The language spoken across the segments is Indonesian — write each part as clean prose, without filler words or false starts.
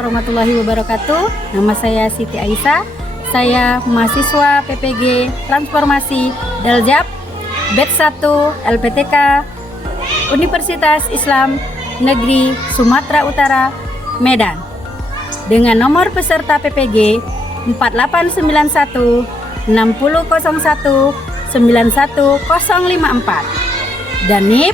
warahmatullahi wabarakatuh. Nama saya Siti Aisyah. Saya mahasiswa PPG Transformasi Daljab Batch 1 LPTK Universitas Islam Negeri Sumatera Utara, Medan. Dengan nomor peserta PPG 4891 6001 91054 dan NIP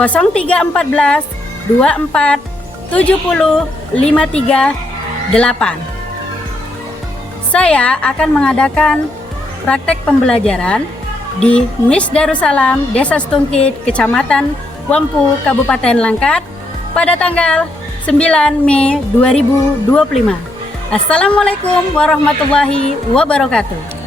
0314 24 70 538. Saya akan mengadakan praktek pembelajaran di MIS Darussalam, Desa Stungkit, Kecamatan Wampu, Kabupaten Langkat pada tanggal 9 Mei 2025. Assalamualaikum warahmatullahi wabarakatuh.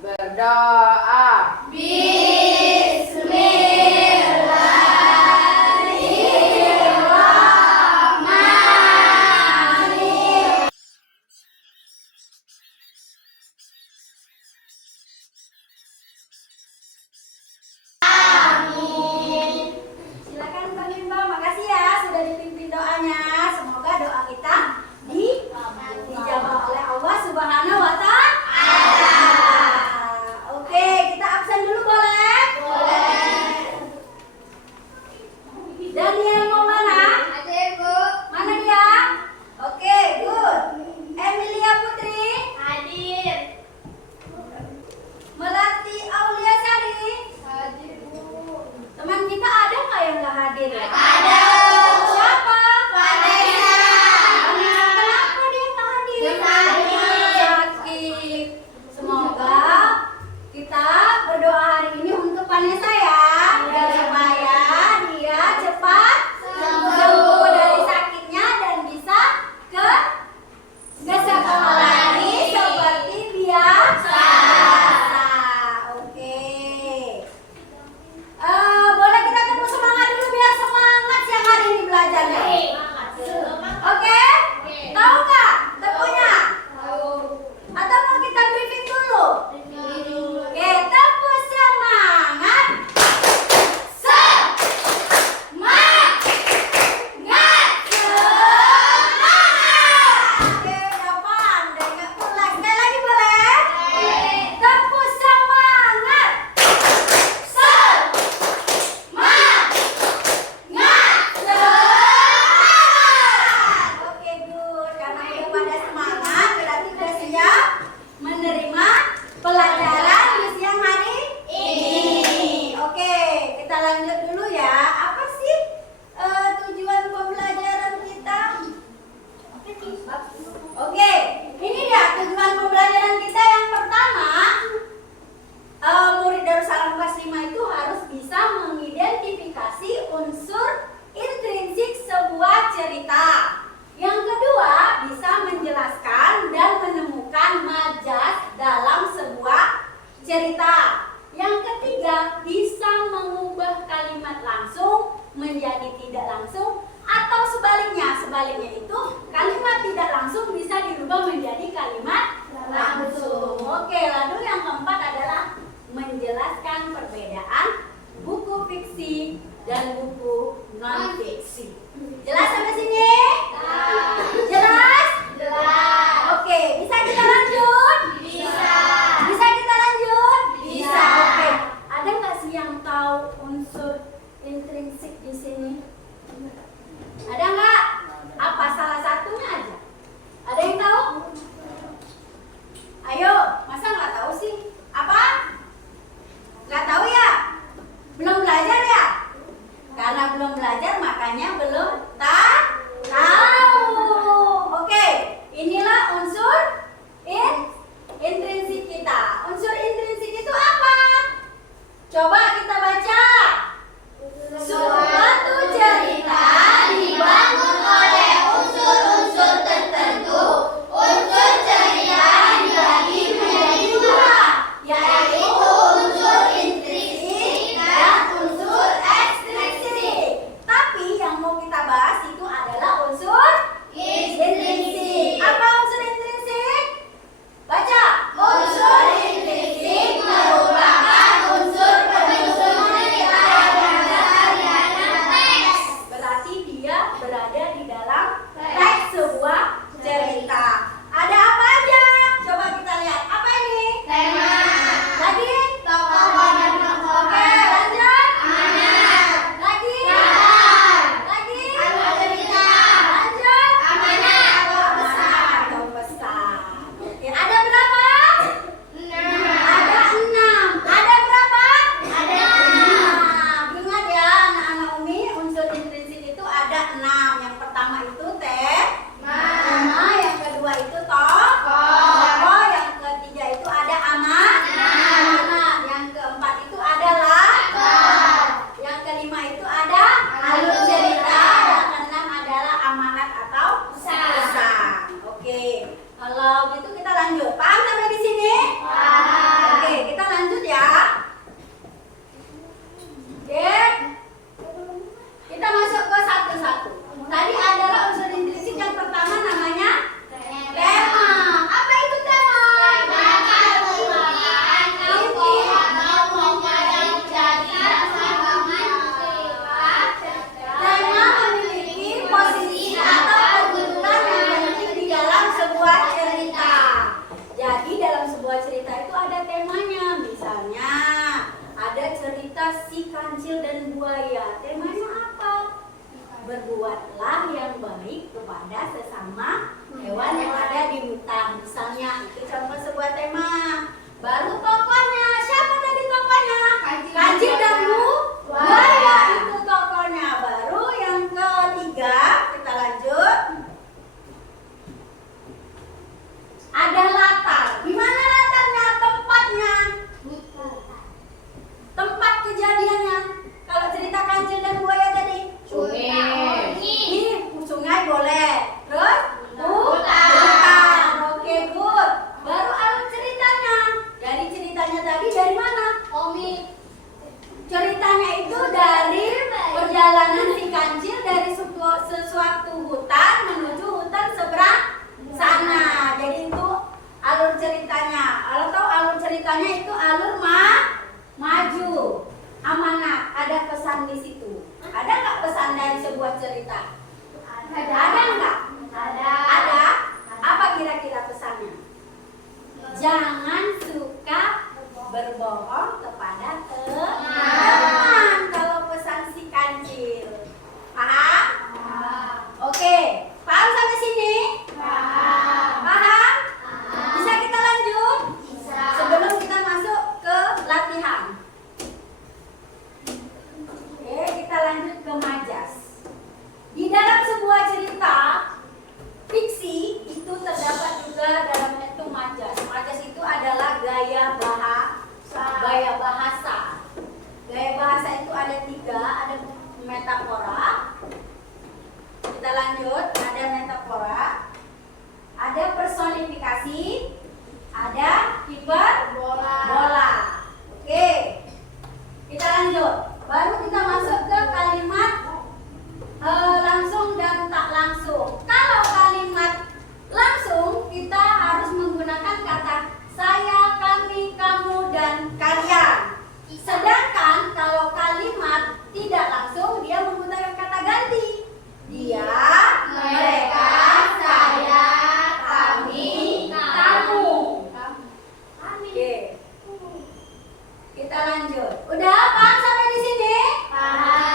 Berdoa. Bismillahirrahmanirrahim. Amin. Silakan Mbak Limba, makasih ya sudah dipimpin doanya. Semoga doa kita dijawab oleh Allah Subhanahu wa Ta'ala. Daniel mau mana? Ada Ibu. Mana dia? Oke, good. Emilia Putri? Hadir. Melati Aulia Sari? Hadir Bu. Teman kita ada nggak yang nggak hadir? Ada. Siapa? Vanessa. Kenapa dia nggak hadir? Sakit. Semoga kita berdoa hari ini untuk Vanessa ya. Supaya dia cepat sembuh dari sakitnya dan bisa ke sekolah lagi seperti biasa. Oke. Boleh kita tepuk semangat dulu biar semangat siang hari ini belajarnya. Oke? Tahu nggak tepuknya? Atau mau kita briefing dulu? Oke, tepuk semangat. Menerima pelajaran di siang hari ini. Oke, kita lanjut dulu ya. Apa sih tujuan pembelajaran kita? Oke, ini dia tujuan pembelajaran kita. Yang pertama, murid Darussalam kelas 5 itu harus bisa mengidentifikasi unsur intrinsik sebuah cerita. Yang kedua, bisa menjelaskan dan menemukan majas dalam sebuah cerita. Yang ketiga, bisa mengubah kalimat langsung menjadi tidak langsung atau sebaliknya. Sebaliknya itu kalimat tidak langsung bisa dirubah menjadi kalimat langsung. Oke, lalu yang keempat adalah menjelaskan perbedaan buku fiksi dan buku non fiksi. Jelas sampai sini? Jelas? Jelas. Oke, bisa kita lanjut? Bisa. Bisa kita lanjut? Bisa. Oke. Ada nggak sih yang tahu unsur intrinsik di sini? Ada nggak? Apa salah satunya aja? Ada yang tahu? Ayo, masa nggak tahu sih? Apa? belum belajar makanya belum tahu. Oke, inilah unsur intrinsik kita. Unsur intrinsik itu apa? Coba kita baca. Suatu cerita dibangun oleh unsur-unsur tertentu. Unsur cerita dibagi menjadi dua, yaitu unsur intrinsik dan unsur ekstrinsik. Tapi yang mau kita bahas itu adalah unsur intrinsik. Apa unsur intrinsik? Baca. Unsur intrinsik merupakan unsur penyusun cerita yang dalam teks. Berarti dia berada di dalam teks sebuah cerita. Ada apa aja? Coba kita lihat. Apa ini? Tema. Lagi? Tokoh dan tokoh. Oke, lanjut. Anak. Lagi? Kabar. Lagi? Alur cerita. Lanjut. Amanah atau pesan. Atau pesan. Oke, ada berapa? 6. Ada 6. Ada berapa? Ada 6. Ingat ya anak-anak Umi, unsur intrinsik itu ada 6. Yang pertama itu tema, yang kedua itu tokoh, yang ketiga itu ada amanah, yang keempat itu adalah yang kelima itu ada alur cerita, yang keenam adalah amanat atau pesan. Oke, kalau gitu kita lanjut. Paham sampai di sini? Oke, kita lanjut ya. Oke, kita masuk ke satu-satu. Tadi adalah unsur intrinsik yang pertama namanya tema. Apa itu tema? Tema memiliki posisi atau kedudukan yang penting di dalam sebuah cerita. Jadi dalam sebuah cerita itu ada temanya. Misalnya ada cerita si kancil dan buaya. Temanya apa? Berbuatlah yang baik kepada sesama hewan yang ada di hutan. Misalnya itu contoh sebuah tema. Baru tokohnya, siapa tadi tokohnya? Kancil dan buaya, itu tokohnya. Baru yang ketiga, kita lanjut. Ada latar. Di mana latarnya? Tempatnya. Tempat kejadiannya. Kalau cerita kancil dan buaya tadi, ini sungai boleh. Terus hutan. Oke, good. Baru alur ceritanya. Dari ceritanya tadi dari mana? Ceritanya itu dari perjalanan si kancil dari sesuatu hutan menuju hutan seberang sana. Jadi itu alur ceritanya. Kalau tahu alur ceritanya itu alur maju. Amanat, ada pesan di situ. Ada nggak pesan dari sebuah cerita? Ada nggak? Ada. Apa kira-kira pesannya? Jangan suka berbohong kepada teman. Kalau pesan si kancil. Paham? Oke. Paham sampai sini? Paham? Bisa kita lanjut? Sebelum kita masuk ke latihan. Oke, kita lanjut ke majas. Di dalam sebuah cerita fiksi itu terdapat juga dalam itu majas. Majas itu adalah gaya bahasa. Gaya bahasa itu ada 3, ada metafora. Kita lanjut, ada metafora, ada personifikasi, ada hiperbola. Oke, kita lanjut. Baru kita masuk ke kalimat langsung dan tak langsung. Kalau kalimat langsung kita harus menggunakan kata saya, kami, kamu, dan kalian. Sedangkan kalau kalimat tidak langsung dia menggunakan kata ganti. Dia, mereka, saya, kami, kamu. Oke. Kita lanjut. Udah paham sampai di sini? Paham.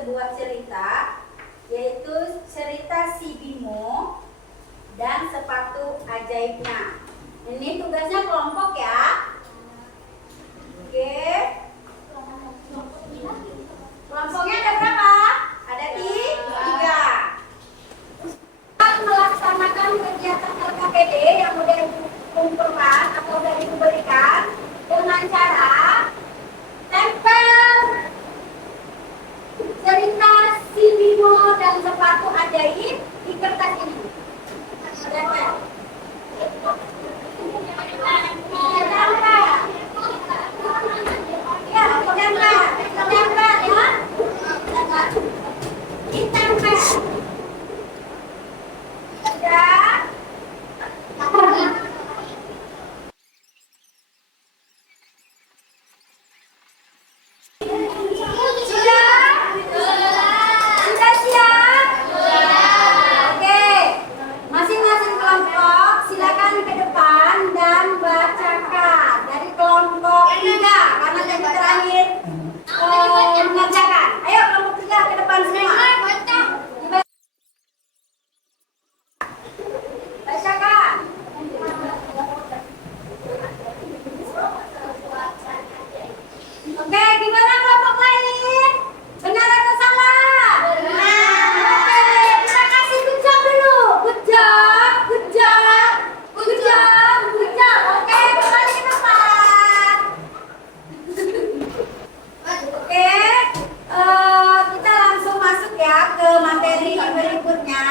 sebuah cerita, yaitu cerita si Bimo dan sepatu ajaibnya. Ini tugasnya kelompok ya. Oke. Kelompoknya ada berapa? Ada tiga. Melaksanakan kegiatan LKPD yang udah dikumpulkan atau udah diberikan dengan cara tempel cerita si Bimo dan sepatu ajaib di kertas ini. Tempel. Ya, tempel. Tempel ya. Ditempel. Ya. Sudah siap? Oke. Masing-masing kelompok silakan ke depan dan bacakan dari kelompok 3 karena tadi terakhir mengerjakan. Ayo kelompok 3 ke depan semua. Bacakan. Oke, gimana kelompok lain? Benar atau salah? Benar. Oke, kita kasih good job dulu. Good job, good job, good job, good job. Oke, kembali ke depan. Oke, kita langsung masuk ya ke materi berikutnya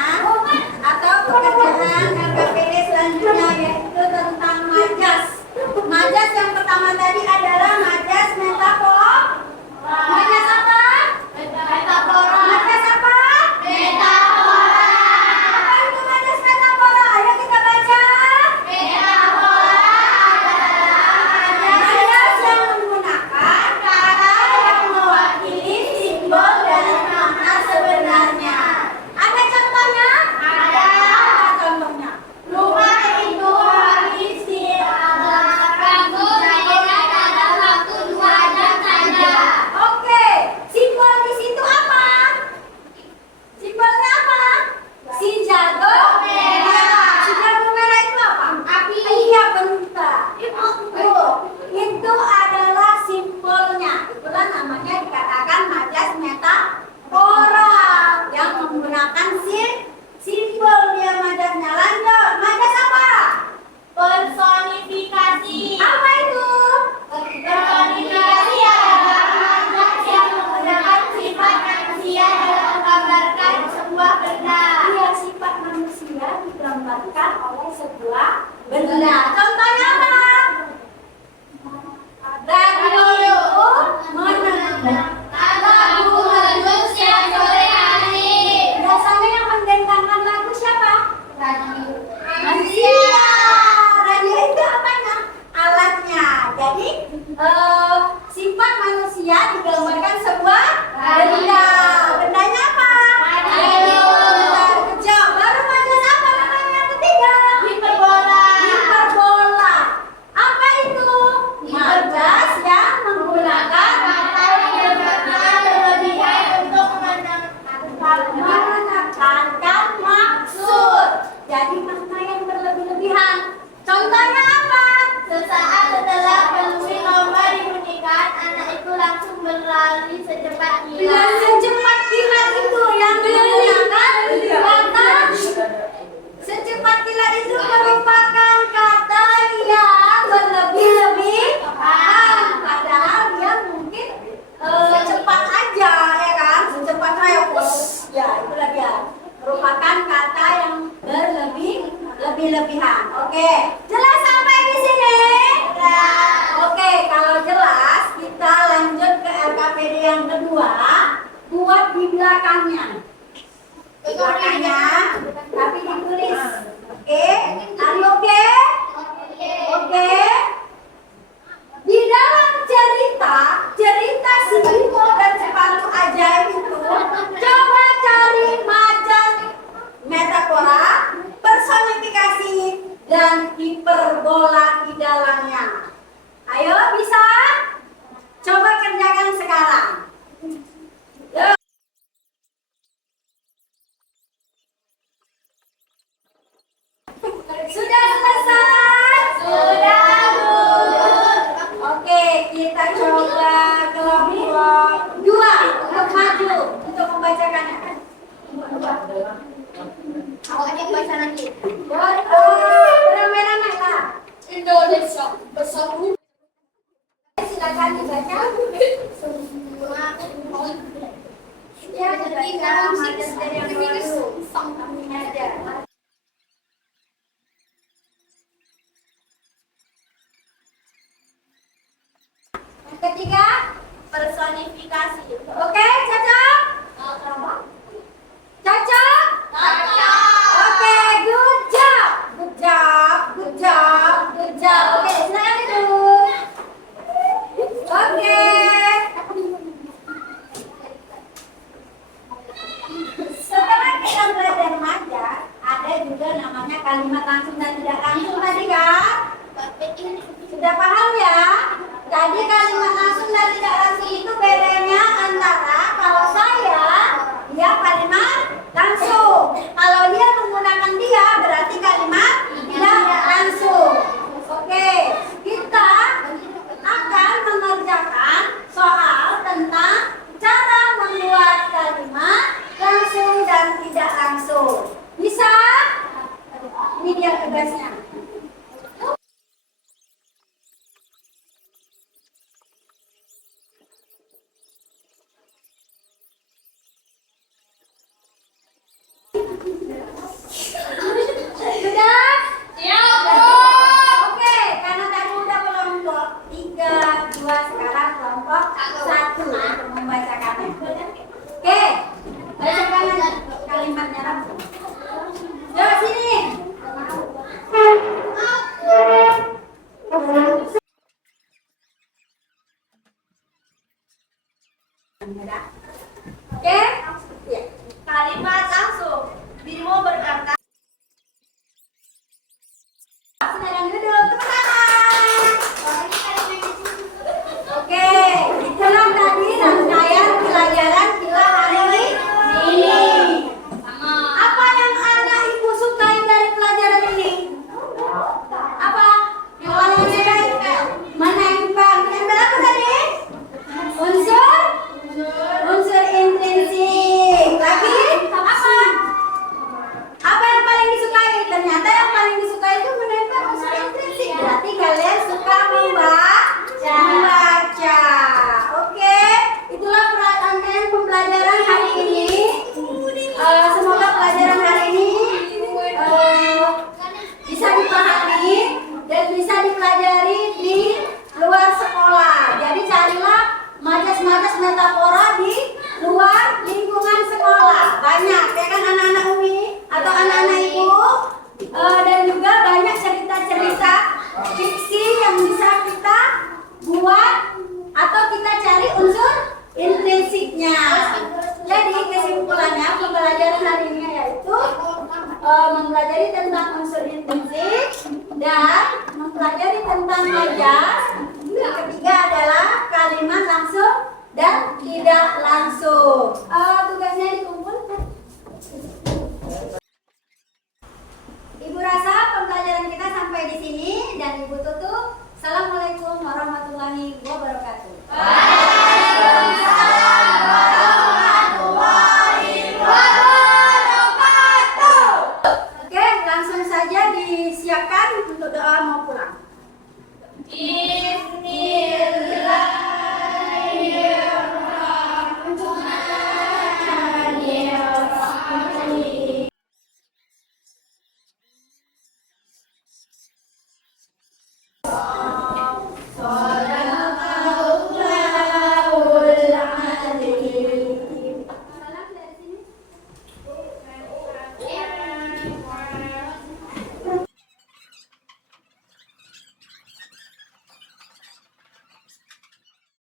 atau pekerjaan LKPD selanjutnya, yaitu tentang majas. Majas yang pertama tadi adalah majas metafora. Majas apa? Metafora. Majas apa? Metafora. Apa itu majas metafora? Ayo kita baca. Metafora adalah Majas yang menggunakan kata yang mewakili simbol dari makna sebenarnya. Ada contohnya? Ada. Apa contohnya? rumah itu habis diabadikan dalam waktu 2 jam saja. Oke, simbol di situ apa? Simbolnya apa? Si jago merah. Si jago merah itu apa? Api. Iya, bentar. Itu adalah simbolnya. Itulah namanya dikatakan majas metafora yang menggunakan simbol dia majasnya. Lanjut, majas apa? Personifikasi. Apa itu? Personifikasi adalah majas yang menggunakan sifat manusia dalam menggambarkan sebuah benda. Iya, sifat manusia digambarkan oleh sebuah benda. Contohnya apa? Radio itu mendengarkan Lagu halus yang sore hari. biasanya yang mendengarkan lagu siapa? Radio. Manusia. Radio itu apanya? Alatnya. Jadi sifat manusia digambarkan sebuah benda. Bendanya apa? Radio. Bentar, kejam. Baru majas apa namanya yang ketiga? Hiperbola. Hiperbola. Apa itu? Majas yang menggunakan Menggunakan kelebihan untuk menekankan maksud. Jadi makna yang berlebih-lebihan. Contohnya apa? sesaat setelah peluit lomba di silakan dibaca. Ya, dibaca majas dari yang baru. Ada. Yang ketiga, Personifikasi. oke, cocok? Cocok? Oke, good job. Good job, good job, good job. Oke, silakan duduk. Oke. Setelah kita belajar majas, ada juga namanya kalimat langsung dan tidak langsung tadi kan? Sudah paham ya? Jadi kalimat langsung dan tidak langsung itu bedanya antara kalau saya, dia kalimat langsung. Kalau dia menggunakan dia berarti kalimat tidak langsung. Oke, kita akan mengerjakan soal tentang cara membuat kalimat langsung dan tidak langsung. Bisa? Ini dia tugasnya. Sudah? Oke, karena tadi udah kelompok 3, 2, sekarang kelompok 1 untuk membacakannya. Oke, bacakan kalimatnya langsung. Yuk sini. Oke? Ya. Kalimat langsung. Bimo berkata. Silakan duduk, tepuk tangan. Oke, itulah tadi rangkaian pelajaran kita hari ini. Apa yang anak ibu sukai dari pelajaran ini? Apa? Yang paling sukai? Menempel. Menempel apa tadi? Unsur intrinsik. Lagi? Apa? Apa yang paling disukai? Ternyata yang paling disukai itu menempel unsur intrinsik. Berarti kalian suka membaca. Oke, itulah rangkaian pembelajaran hari ini. Semoga pelajaran hari ini bisa dipahami dan bisa dipelajari di luar sekolah. Jadi carilah majas-majas metafora di luar lingkungan sekolah. Banyak ya kan anak-anak Umi atau anak-anak Ibu, dan juga banyak cerita-cerita fiksi yang bisa kita buat atau kita cari unsur intrinsiknya. Jadi kesimpulannya pembelajaran hari ini yaitu mempelajari tentang unsur intrinsik dan mempelajari tentang majas. Yang ketiga adalah kalimat langsung dan tidak langsung.